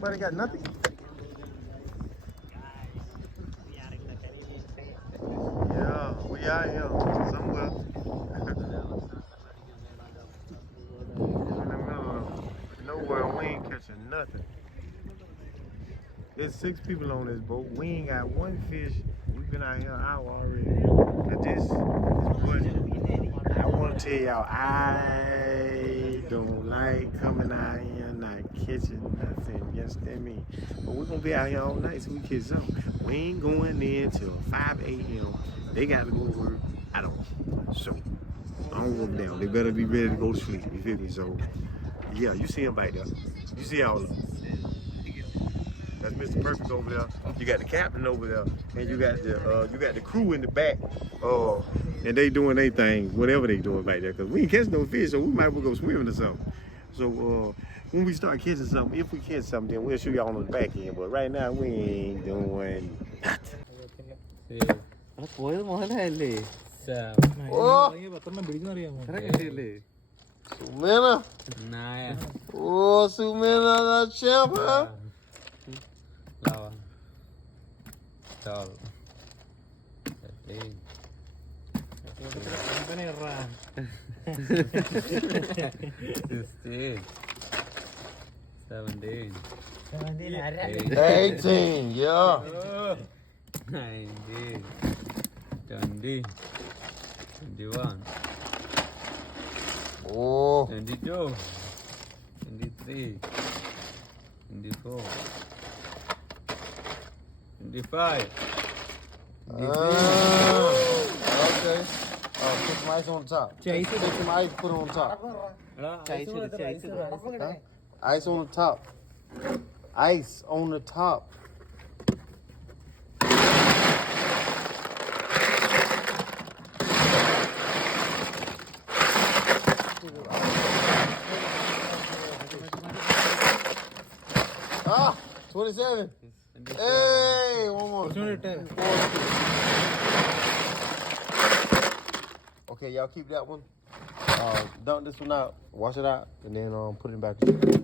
Nobody got nothing. Yeah, we out here somewhere. In the middle of nowhere, we ain't catching nothing. There's 6 people on this boat. We ain't got one fish. We've been out here an hour already. And this is what I want to tell y'all. I don't like coming out here and not catching nothing. You understand me? But we're going to be out here all night so we catch something. We ain't going in till 5 a.m. They got to go to work. I don't. So, I don't want them down. They better be ready to go to sleep. You feel me? So, yeah, you see them back there. You see all of them. That's Mr. Perfect over there. You got the captain over there, and you got the crew in the back. And they doing their thing, whatever they doing back there. Cause we ain't catching no fish, so we might as well go swimming or something. So when we start catching something, if we catch something, then we'll show y'all on the back end. But right now we ain't doing nothing. Sumena. Oh, Sumena, the champ, huh? Lawan. Tol. Sixteen. 17. 18, yeah. 19. 20. 21. Oh. 22. 23. 24. 25. Okay. Put some ice on top. Take some ice, put it on top. Huh? Ice on the top. Ice on the top. Ah, 27. Hey, one more. Okay, y'all keep that one. Dump this one out, wash it out, and then put it back. Okay.